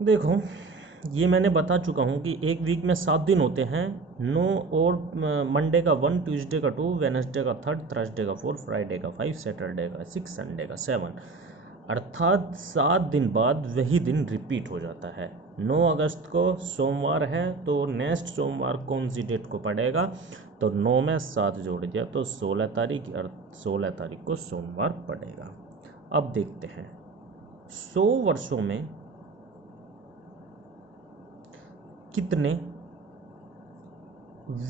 देखो, ये मैंने बता चुका हूँ कि एक वीक में 7 दिन होते हैं। नो और मंडे का 1, ट्यूसडे का 2, वेनसडे का 3, थर्सडे का 4, फ्राइडे का 5, सैटरडे का 6, संडे का 7। अर्थात 7 दिन बाद वही दिन रिपीट हो जाता है। 9 अगस्त को सोमवार है, तो नेक्स्ट सोमवार कौन सी डेट को पड़ेगा? तो 9 में 7 जोड़ दिया तो 16 तारीख, 16 तारीख को सोमवार पड़ेगा। अब देखते हैं 100 वर्षों में कितने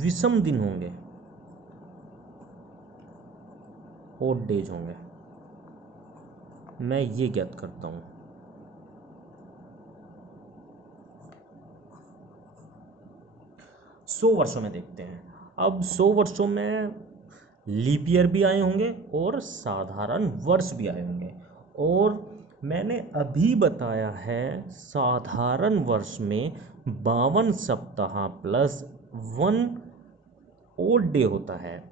विषम दिन होंगे, ओड डेज होंगे। मैं ये ज्ञात करता हूँ। 100 वर्षों में देखते हैं। अब 100 वर्षों में लीप ईयर भी आए होंगे और साधारण वर्ष भी आए होंगे। और मैंने अभी बताया है साधारण वर्ष में 52 सप्ताह प्लस 1 ओड डे होता है,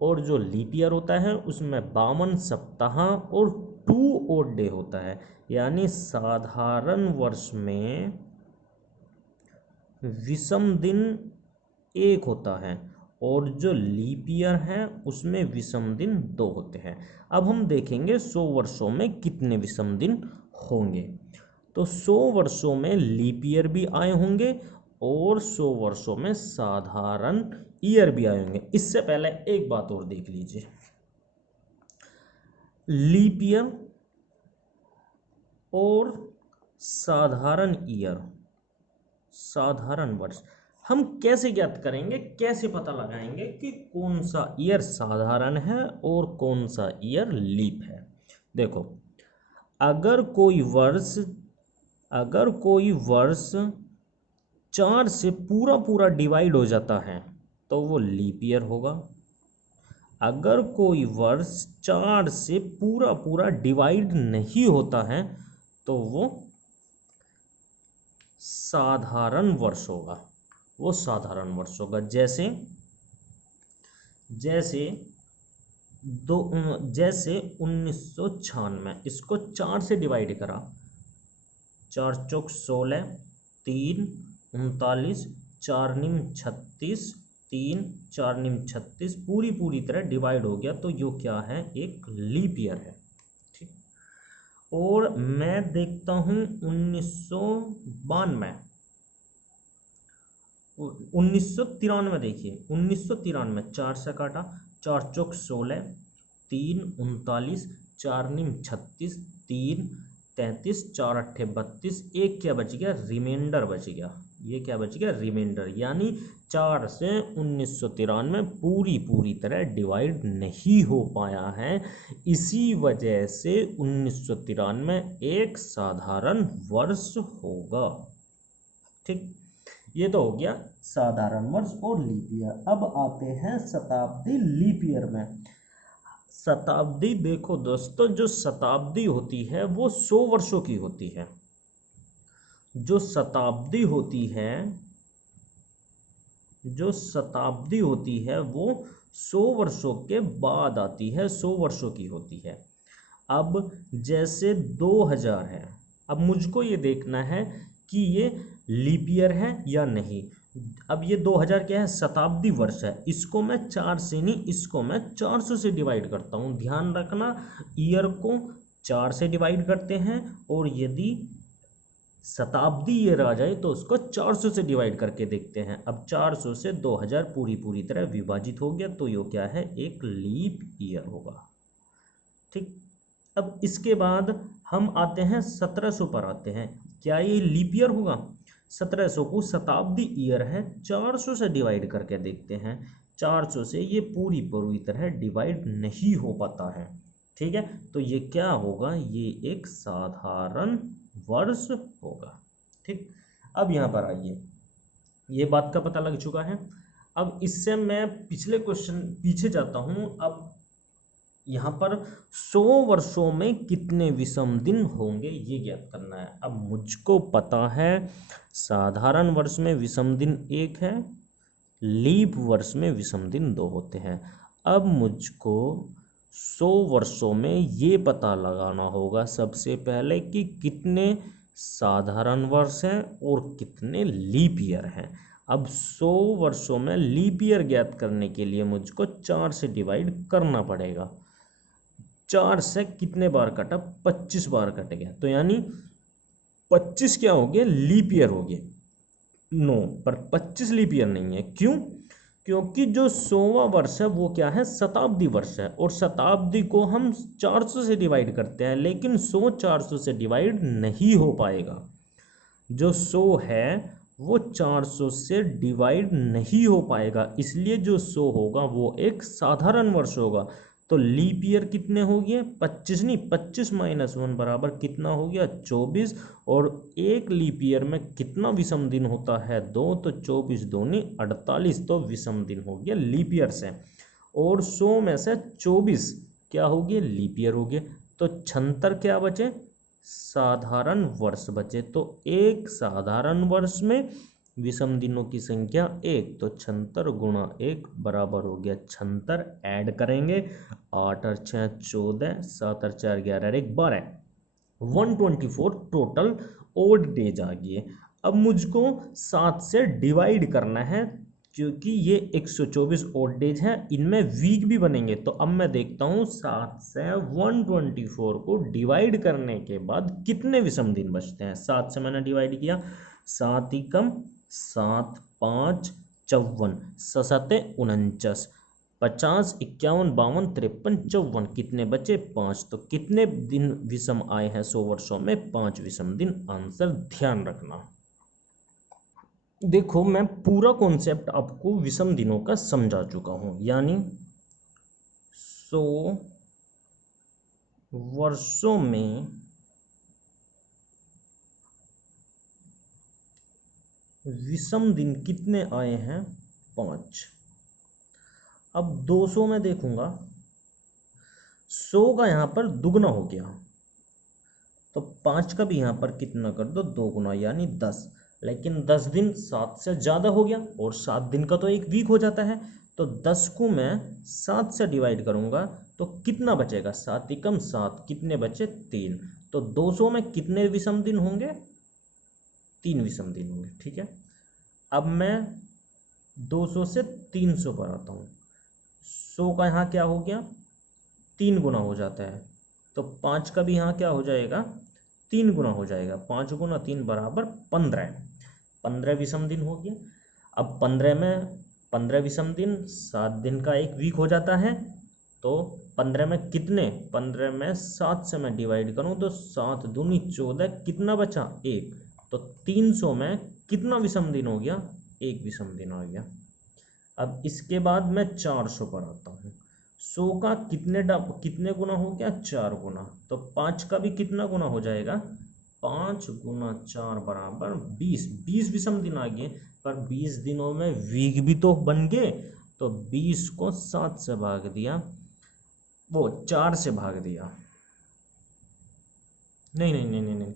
और जो लीप ईयर होता है उसमें 52 सप्ताह और 2 ओड डे होता है। यानी साधारण वर्ष में विषम दिन 1 होता है, और जो लीप ईयर है उसमें विषम दिन 2 होते हैं। अब हम देखेंगे 100 वर्षों में कितने विषम दिन होंगे। तो 100 वर्षों में लीप ईयर भी आए होंगे और 100 वर्षों में साधारण ईयर भी आए होंगे। इससे पहले एक बात और देख लीजिए, लीप ईयर और साधारण ईयर, साधारण वर्ष हम कैसे ज्ञात करेंगे, कैसे पता लगाएंगे कि कौन सा ईयर साधारण है और कौन सा ईयर लीप है? देखो, अगर कोई वर्ष 4 से पूरा पूरा डिवाइड हो जाता है तो वो लीप ईयर होगा। अगर कोई वर्ष 4 से पूरा पूरा डिवाइड नहीं होता है तो वो साधारण वर्ष होगा। वो साधारण वर्ष होगा। जैसे जैसे 1996, इसको 4 से डिवाइड करा, 4 चौक 16, 3 39, 4 निम 36, 3 4 निम 36 पूरी तरह डिवाइड हो गया, तो यो क्या है? एक लीप ईयर है। ठीक। और मैं देखता हूँ 1993, देखिए 1993, 4 से काटा, 4 चौक 16, 3 39, 4 निम 36, 3 33, 4 अट्ठे 32, एक क्या बच गया? रिमाइंडर बच गया। ये क्या बच गया? रिमाइंडर। यानी 4 से 1993 पूरी तरह डिवाइड नहीं हो पाया है। इसी वजह से 1993 एक साधारण वर्ष होगा। ठीक, ये तो हो गया साधारण वर्ष और लीप ईयर। अब आते हैं शताब्दी लीप ईयर में। शताब्दी, देखो दोस्तों, जो शताब्दी होती है वो 100 वर्षों की होती है। जो शताब्दी होती है वो 100 वर्षों के बाद आती है, 100 वर्षों की होती है। अब जैसे 2000 है, अब मुझको ये देखना है कि ये लीप ईयर है या नहीं। अब ये 2000 क्या है? शताब्दी वर्ष है। इसको मैं 4 से नहीं, इसको मैं 400 से डिवाइड करता हूँ। ध्यान रखना, ईयर को 4 से डिवाइड करते हैं, और यदि शताब्दी ईयर आ जाए तो उसको 400 से डिवाइड करके देखते हैं। अब 400 से 2000 पूरी तरह विभाजित हो गया, तो ये क्या है? एक लीप ईयर होगा। ठीक। अब इसके बाद हम आते हैं 1700 पर आते हैं। क्या ये लीप ईयर होगा? 1700 को शताब्दी ईयर है, 400 से डिवाइड करके देखते हैं। 400 से ये पूरी तरह डिवाइड नहीं हो पाता है। ठीक है, तो ये क्या होगा? ये एक साधारण वर्ष होगा। ठीक। अब यहाँ पर आइए, ये बात का पता लग चुका है। अब इससे मैं पिछले क्वेश्चन पीछे जाता हूँ। अब यहाँ पर 100 वर्षों में कितने विषम दिन होंगे ये ज्ञात करना है। अब मुझको पता है साधारण वर्ष में विषम दिन 1 है, लीप वर्ष में विषम दिन 2 होते हैं। अब मुझको 100 वर्षों में ये पता लगाना होगा सबसे पहले कि कितने साधारण वर्ष हैं और कितने लीप ईयर हैं। अब 100 वर्षों में लीप ईयर ज्ञात करने के लिए मुझको 4 से डिवाइड करना पड़ेगा। 4 से कितने बार कटा, 25 बार कट गया, तो यानी 25 क्या हो गया, लीप ईयर हो गया। नो, पर 25 लीप ईयर नहीं है। क्यों? क्योंकि जो 100वां वर्ष है वो क्या है, शताब्दी वर्ष है, और शताब्दी को हम 400 से डिवाइड करते हैं, लेकिन 100 400 से डिवाइड नहीं हो पाएगा। जो 100 है वो 400 से डिवाइड नहीं हो पाएगा, इसलिए जो 100 होगा वो एक साधारण वर्ष होगा। तो लीप ईयर कितने हो गए, 25 नहीं, 25 माइनस 1 बराबर कितना हो गया, 24। और एक लीप ईयर में कितना विषम दिन होता है, 2, तो 24 दूनी 48, तो विषम दिन हो गया लीप ईयर से। और 100 में से 24 क्या हो गए, लीप ईयर हो गए, तो 76 क्या बचे, साधारण वर्ष बचे। तो एक साधारण वर्ष में विषम दिनों की संख्या 1, तो 76 गुणा 1 बराबर हो गया 76। ऐड करेंगे, 8 और 6 14, 7 और 4 11 और 1 12, 124 टोटल ओड डेज आ गए। अब मुझको 7 से डिवाइड करना है, क्योंकि ये 124 ओड डेज है, इनमें वीक भी बनेंगे। तो अब मैं देखता हूँ 7 से 124 को डिवाइड करने के बाद कितने विषम दिन बचते हैं। 7 से मैंने डिवाइड किया, 7 एकम 7, 5 54, 7 49, 50 51 52 53 54, कितने बचे, 5। तो कितने दिन विषम आए हैं 100 वर्षों में, 5 विषम दिन। आंसर ध्यान रखना। देखो मैं पूरा कॉन्सेप्ट आपको विषम दिनों का समझा चुका हूं, यानी 100 वर्षों में विषम दिन कितने आए हैं, 5। अब 200 में देखूंगा, 100 का यहां पर दुगना हो गया, तो 5 का भी यहां पर कितना कर दो, 2 गुना, यानी 10। लेकिन 10 दिन 7 से ज़्यादा हो गया, और 7 दिन का तो एक वीक हो जाता है। तो 10 को मैं 7 से डिवाइड करूंगा तो कितना बचेगा, 7 एकम 7, कितने बचे, 3। तो 200 में कितने विषम दिन होंगे, 3 विषम दिन होंगे। ठीक है, अब मैं 200 से 300 पर आता हूँ। 100 का यहाँ क्या हो गया, 3 गुना हो जाता है, तो 5 का भी यहाँ क्या हो जाएगा, 3 गुना हो जाएगा। 5 गुना 3 बराबर 15, 15 विषम दिन हो गया। अब 15 में 15 विषम दिन, 7 दिन का एक वीक हो जाता है। तो 15 में कितने, 15 में 7 से मैं डिवाइड करूं तो 7 दूनी 14, कितना बचा, 1। तो 300 में कितना विषम दिन हो गया, 1 विषम दिन आ गया। अब इसके बाद मैं 400 पर आता हूँ। 100 का कितने गुना हो गया, 4 गुना। तो 5 का भी कितना गुना हो जाएगा, 5 गुना 4 बराबर 20, 20 विषम दिन आ गए। पर 20 दिनों में वीक भी तो बन गए, तो 20 को 7 से भाग दिया, वो 4 से भाग दिया, नहीं नहीं नहीं नहीं नहीं,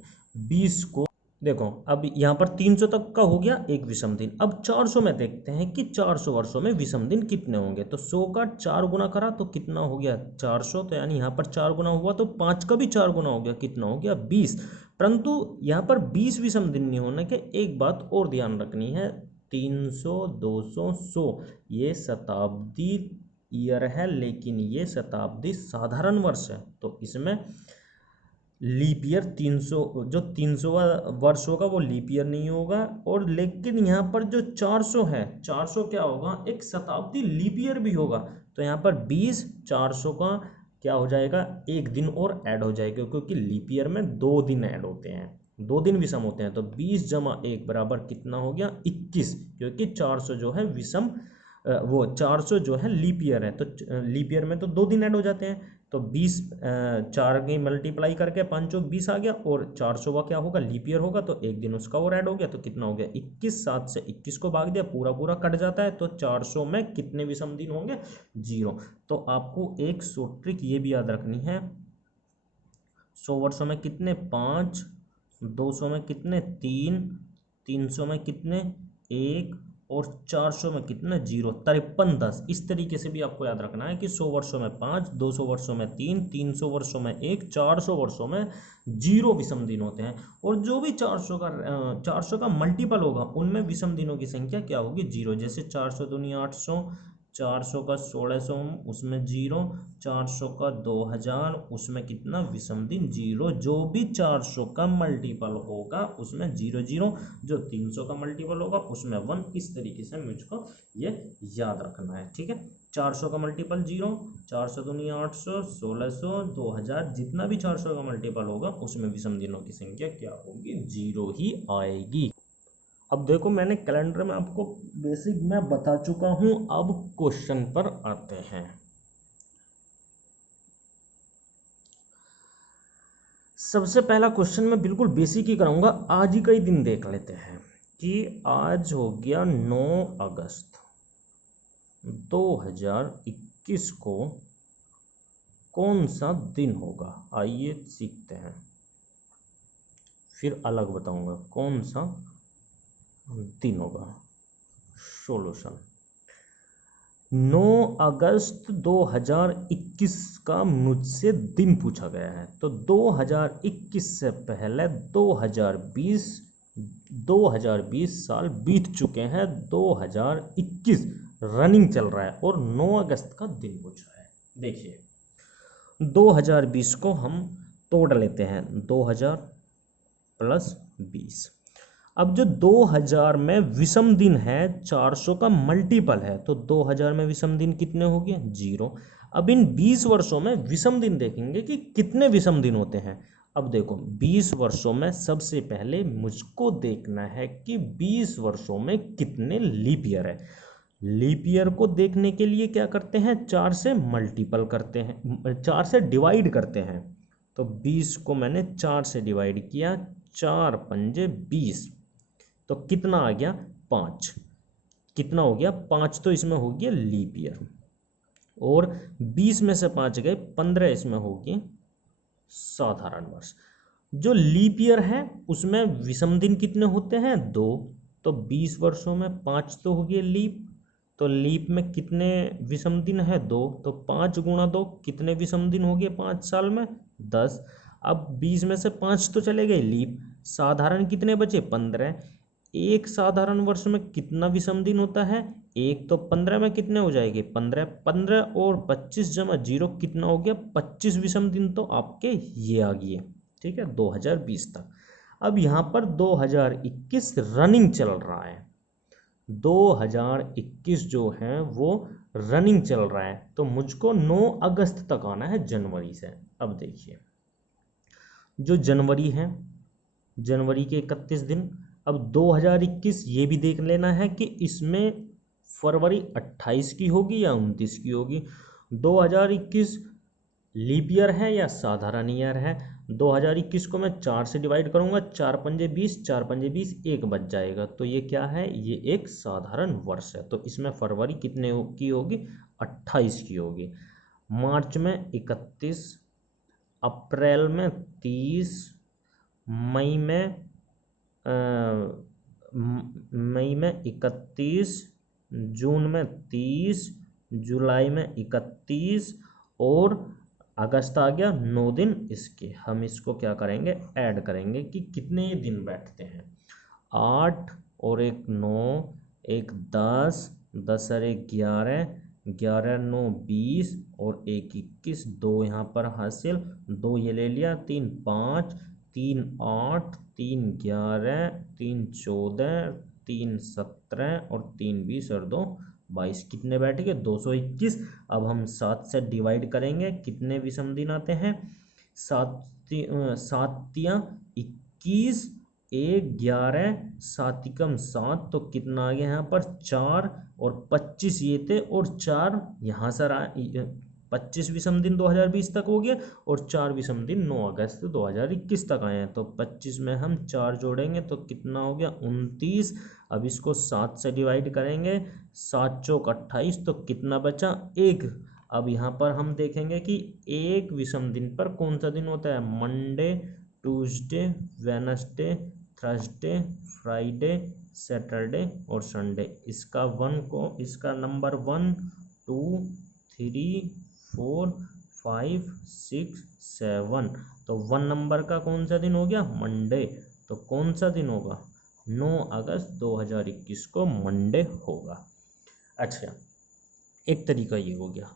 20 को देखो, अब यहाँ पर 300 तक का हो गया एक विषम दिन। अब 400 में देखते हैं कि 400 वर्षों में विषम दिन कितने होंगे। तो 100 का 4 गुना करा तो कितना हो गया, 400। तो यानी यहाँ पर 4 गुना हुआ, तो 5 का भी 4 गुना हो गया, कितना हो गया, 20। परंतु यहाँ पर 20 विषम दिन नहीं होने के एक बात और ध्यान रखनी है, 300 200 100 ये शताब्दी ईयर है, लेकिन ये शताब्दी साधारण वर्ष है। तो इसमें लीप ईयर 300, जो 300वां वर्ष होगा वो लीप ईयर नहीं होगा। और लेकिन यहाँ पर जो 400 है, 400 क्या होगा, एक शताब्दी लीप ईयर भी होगा। तो यहाँ पर 20 400 का क्या हो जाएगा, एक दिन और ऐड हो जाएगा, क्योंकि लीप ईयर में 2 दिन ऐड होते हैं, 2 दिन विषम होते हैं। तो 20 जमा 1 बराबर कितना हो गया, 21, क्योंकि 400 जो है विषम, वो 400 जो है लीप ईयर है। तो लीप ईयर में तो 2 दिन ऐड हो जाते हैं। तो 20 4 की मल्टीप्लाई करके 5 चौक 20 आ गया, और 400 का क्या होगा, लीप ईयर होगा, तो एक दिन उसका और ऐड हो गया, तो कितना हो गया, 21। 7 से 21 को भाग दिया, पूरा पूरा कट जाता है। तो 400 में कितने विषम दिन होंगे, 0। तो आपको एक शॉर्ट ट्रिक ये भी याद रखनी है, 100 वर्षों में कितने, 5, 200 में कितने, 3, 300 में कितने, 1, और 400 में कितना 0, 53 10। इस तरीके से भी आपको याद रखना है कि 100 वर्षों में 5, 200 वर्षों में 3, 300 वर्षों में 1, 400 वर्षों में 0 विषम दिन होते हैं। और जो भी 400 का मल्टीपल होगा उनमें विषम दिनों की संख्या क्या होगी 0। जैसे 400 दूनी 800, 400 का 1600 उसमें 0, 400 का 2000 उसमें कितना विषम दिन 0। जो भी 400 का मल्टीपल होगा उसमें 0 0, जो 300 का मल्टीपल होगा उसमें 1। इस तरीके से मुझको ये याद रखना है, ठीक है। 400 का मल्टीपल 0, 400 दूनी 800, 1600, 2000, जितना भी 400 का मल्टीपल होगा उसमें विषम दिनों की संख्या क्या होगी 0 ही आएगी। अब देखो मैंने कैलेंडर में आपको बेसिक मैं बता चुका हूं, अब क्वेश्चन पर आते हैं। सबसे पहला क्वेश्चन मैं बिल्कुल बेसिक ही कराऊंगा, आज ही का ही दिन देख लेते हैं कि आज हो गया 9 अगस्त 2021 को कौन सा दिन होगा। आइए सीखते हैं, फिर अलग बताऊंगा कौन सा दिन होगा। सॉल्यूशन 9 अगस्त 2021 का मुझसे दिन पूछा गया है, तो 2021 से पहले 2020 साल बीत चुके हैं, 2021 रनिंग चल रहा है और 9 अगस्त का दिन पूछा है। देखिए 2020 को हम तोड़ लेते हैं, 2000 प्लस 20। अब जो 2000 में विषम दिन है 400 का मल्टीपल है, तो 2000 में विषम दिन कितने हो गए 0। अब इन 20 वर्षों में विषम दिन देखेंगे कि कितने विषम दिन होते हैं। अब देखो 20 वर्षों में सबसे पहले मुझको देखना है कि 20 वर्षों में कितने लीप ईयर है। लीप ईयर को देखने के लिए क्या करते हैं, 4 से मल्टीपल करते हैं, 4 से डिवाइड करते हैं। तो 20 को मैंने 4 से डिवाइड किया, 4 पंजे 20, तो कितना आ गया 5। कितना हो गया 5, तो इसमें हो गया लीप ईयर। और 20 में से 5 गए, 15 इसमें हो गए साधारण वर्ष। जो लीप ईयर है उसमें विषम दिन कितने होते हैं 2, तो 20 वर्षों में 5 तो हो गए लीप, तो लीप में कितने विषम दिन है 2, तो 5 गुणा 2 कितने विषम दिन हो गए 5 साल में 10। अब 20 में से 5 तो चले गए लीप, साधारण कितने बचे 15। एक साधारण वर्ष में कितना विषम दिन होता है 1, तो 15 में कितने हो जाएंगे 15, 15 और 25 जमा 0 कितना हो गया 25 विषम दिन, तो आपके ये आ गए, ठीक है 2020 तक। अब यहाँ पर 2021 रनिंग चल रहा है, 2021 जो है वो रनिंग चल रहा है, तो मुझको 9 अगस्त तक आना है जनवरी से। अब देखिए जो जनवरी है, जनवरी के 31 दिन। अब 2021 ये भी देख लेना है कि इसमें फरवरी 28 की होगी या 29 की होगी। 2021 लीप ईयर है या साधारण ईयर है। 2021 को मैं 4 से डिवाइड करूंगा, 4 पंजे 20, 4 पंजे 20, 1 बच जाएगा, तो ये क्या है, ये एक साधारण वर्ष है। तो इसमें फरवरी कितने की होगी 28 की होगी, मार्च में 31, अप्रैल में 30, मई में 31, जून में 30, जुलाई में 31 और अगस्त आ गया 9 दिन इसके। हम इसको क्या करेंगे ऐड करेंगे कि कितने दिन बैठते हैं, 8 और 1 9, 1 10, 10 और 1 11, 11 9 20 और 1 21, 2 यहाँ पर हासिल, 2 ये ले लिया, 3 5, 3 8, 3 11, 3 14, 3 17 और 3 20 और 2 22, कितने बैठ गए 221। अब हम 7 से डिवाइड करेंगे, कितने विषम दिन आते हैं 7 21, 1 11, 7 एकम 7, तो कितना आ गया यहाँ पर 4 और 25 ये थे और 4 यहाँ से 25 विषम दिन 2020 तक हो गया और 4 विषम दिन 9 अगस्त 2021 तक आए हैं। तो 25 में हम 4 जोड़ेंगे तो कितना हो गया 29। अब इसको 7 से डिवाइड करेंगे, 7 चौक 28, तो कितना बचा 1। अब यहाँ पर हम देखेंगे कि एक विषम दिन पर कौन सा दिन होता है, Monday, Tuesday, Wednesday, Thursday, Friday, Saturday और संडे। इसका इसका नंबर 1 2 3 4 5 6 7, तो 1 नंबर का कौन सा दिन हो गया? मंडे। तो कौन सा दिन होगा? 9 अगस्त 2021 को मंडे होगा। अच्छा, एक तरीका ये हो गया।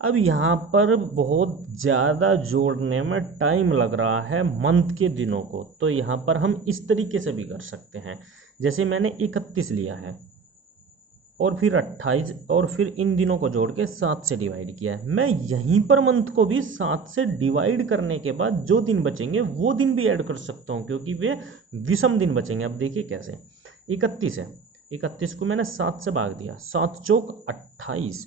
अब यहाँ पर बहुत ज़्यादा जोड़ने में टाइम लग रहा है मंथ के दिनों को, तो यहाँ पर हम इस तरीके से भी कर सकते हैं। जैसे मैंने 31 लिया है और फिर 28 और फिर इन दिनों को जोड़ के 7 से डिवाइड किया है। मैं यहीं पर मंथ को भी 7 से डिवाइड करने के बाद जो दिन बचेंगे वो दिन भी ऐड कर सकता हूँ, क्योंकि वे विषम दिन बचेंगे। अब देखिए कैसे। 31 है, 31 को मैंने 7 से भाग दिया, 7 चौक 28,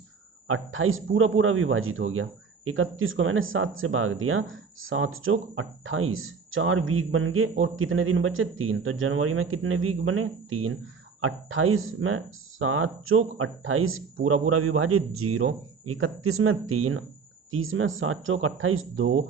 28 पूरा पूरा विभाजित हो गया। 31 को मैंने 7 से भाग दिया, 7 चौक 28, 4 वीक बन गए और कितने दिन बचे? 3। तो जनवरी में कितने वीक बने? 3। 28 में 7 चौक 28 पूरा पूरा विभाजित 0, 31 में 3, 30 में 7 चौक 28 2,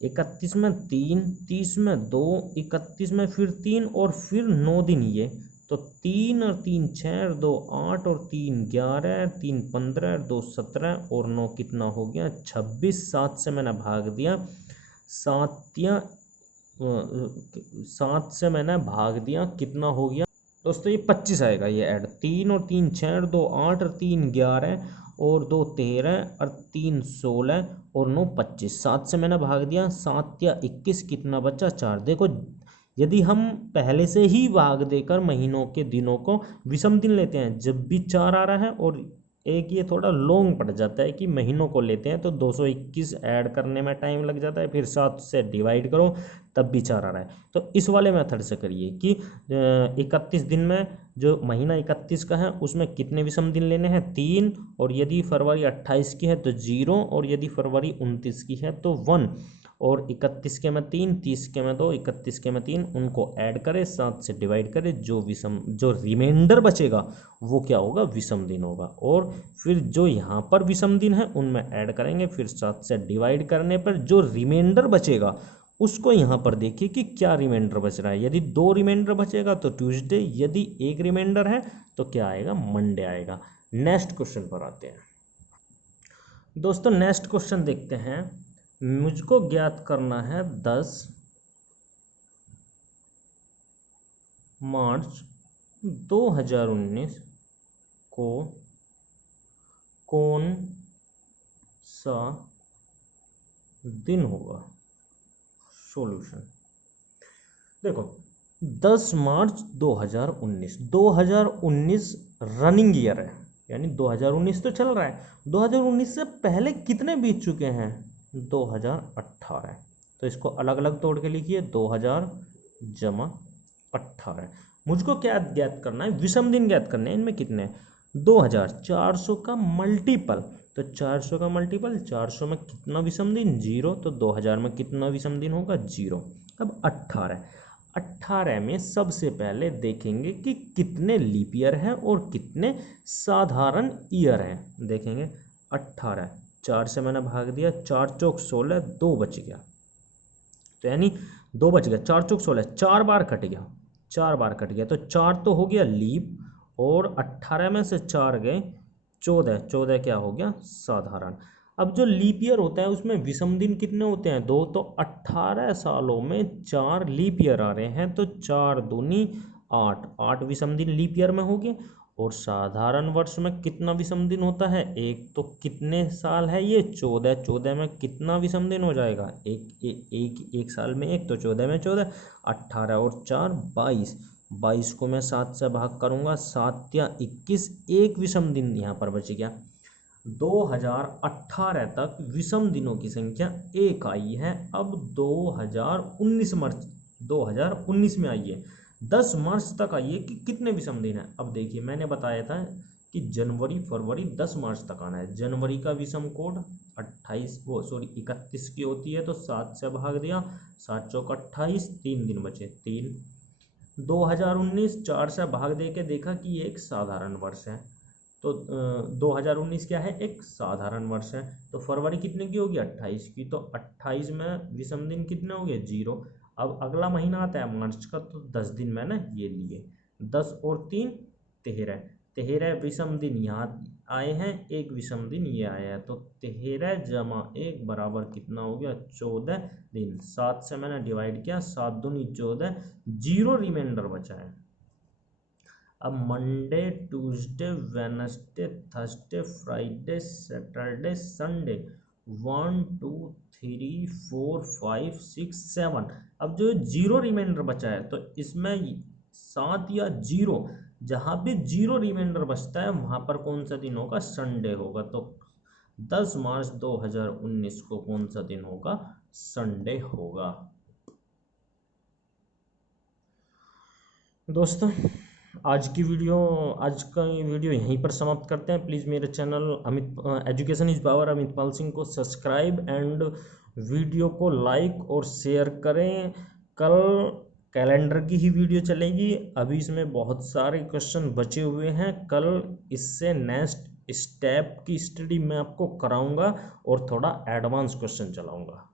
31 में 3, 30 में 2, 31 में फिर 3 और फिर 9 दिन ये, तो 3 और 3 6 और 2 8 और 3 11, 3 15 और 2 17 और 9 कितना हो गया? 26। 7 से मैंने भाग दिया, 7 से मैंने भाग दिया, कितना हो गया दोस्तों? ये 25 आएगा ये ऐड। 3 और 3 6 और 2 8 और 3 11 और 2 13 और 3 16 और 9 25। 7 से मैंने भाग दिया, 7 या 21, कितना बचा? 4। देखो, यदि हम पहले से ही भाग देकर महीनों के दिनों को विषम दिन लेते हैं, जब भी 4 आ रहा है और एक ये थोड़ा लॉन्ग पड़ जाता है कि महीनों को लेते हैं, तो 221 ऐड करने में टाइम लग जाता है, फिर 7 से डिवाइड करो तब भी 4 आ रहा है। तो इस वाले मेथड से करिए कि 31 दिन में जो महीना 31 का है उसमें कितने विषम दिन लेने हैं? 3, और यदि फरवरी 28 की है तो 0, और यदि फरवरी 29 की है तो 1, और 31 के में 3, 30 के में 2, 31 के में 3, उनको ऐड करें, 7 से डिवाइड करें, जो रिमाइंडर बचेगा वो क्या होगा? विषम दिन होगा। और फिर जो यहाँ पर विषम दिन है उनमें ऐड करेंगे, फिर 7 से डिवाइड करने पर जो रिमाइंडर बचेगा उसको यहाँ पर देखिए कि क्या रिमाइंडर बच रहा है। यदि 2 रिमाइंडर बचेगा तो ट्यूसडे, यदि 1 रिमाइंडर है तो क्या आएगा? मंडे आएगा। नेक्स्ट क्वेश्चन पर आते हैं दोस्तों। नेक्स्ट क्वेश्चन देखते हैं। मुझको ज्ञात करना है 10 मार्च 2019 को कौन सा दिन होगा। सॉल्यूशन देखो, 10 मार्च 2019 रनिंग ईयर है, यानी 2019 तो चल रहा है। 2019 से पहले कितने बीत चुके हैं? 2018। तो इसको अलग अलग तोड़ के लिखिए, 2000 जमा 18। मुझको क्या ज्ञात करना है? विषम दिन ज्ञात करने हैं। इनमें कितने? 2000, 400 का मल्टीपल, तो 400 का मल्टीपल, 400 में कितना विषम दिन? 0, तो 2000 में कितना विषम दिन होगा? 0। अब 18 में सबसे पहले देखेंगे कि कितने लीप ईयर हैं और कितने साधारण ईयर हैं। देखेंगे 18, 4 से मैंने भाग दिया, 4 चौक 16, 2 बच गया, तो यानी 2 बच गया, 4 चौक 16, 4 बार कट गया, 4 बार कट गया, तो 4 तो हो गया लीप, और 18 में से 4 गए 14, 14 क्या हो गया? साधारण। अब जो लीप ईयर होता है उसमें विषम दिन कितने होते हैं? 2, तो 18 सालों में 4 लीप ईयर आ रहे हैं, तो 4 दूनी 8, 8 विषम दिन लीप ईयर में हो गए। और साधारण वर्ष में कितना विषम दिन होता है? 1, तो कितने साल है ये? 14, 14 में कितना विषम दिन हो जाएगा? एक साल में 1, तो 14 में 14, 18 और 4 22, 22 को मैं 7 से भाग करूंगा, 7 या 21, एक विषम दिन यहाँ पर बच गया। 2018 तक विषम दिनों की संख्या 1 आई है। अब 2019 में आइए, 10 मार्च तक आइए कि कितने विषम दिन है। अब देखिए, मैंने बताया था कि जनवरी फरवरी 10 मार्च तक आना है। जनवरी का विषम कोड 31 की होती है, तो 7 से भाग दिया, 7 चौक 28, 3 दिन बचे, 3। 2019 4 से भाग दे के देखा कि ये एक साधारण वर्ष है, तो 2019 क्या है? एक साधारण वर्ष है। तो फरवरी कितने की होगी? 28 की, तो 28 में विषम दिन कितने हो गए? 0। अब अगला महीना आता है मार्च का, तो 10 दिन मैंने ये लिए, 10 और 3 13, 13 विषम दिन यहाँ आए हैं, एक विषम दिन ये आया है, तो 13 जमा 1 बराबर कितना हो गया 14 दिन। 7 से मैंने डिवाइड किया, 7 दूनी 14, 0 रिमाइंडर बचा है। अब Monday, Tuesday, Wednesday, Thursday, Friday, Saturday, Sunday, 1 2 3 4 5 6 7, अब जो 0 रिमाइंडर बचा है, तो इसमें 7 या 0, जहाँ पे 0 रिमाइंडर बचता है वहाँ पर कौन सा दिन होगा, संडे होगा। तो 10 मार्च 2019 को कौन सा दिन होगा, संडे होगा। दोस्तों आज का ये वीडियो यहीं पर समाप्त करते हैं। प्लीज़ मेरे channel education is power Amit Pal Singh को सब्सक्राइब एंड वीडियो को लाइक और शेयर करें। कल कैलेंडर की ही वीडियो चलेगी, अभी इसमें बहुत सारे क्वेश्चन बचे हुए हैं। कल इससे नेक्स्ट स्टेप की स्टडी मैं आपको कराऊंगा और थोड़ा एडवांस क्वेश्चन चलाऊंगा।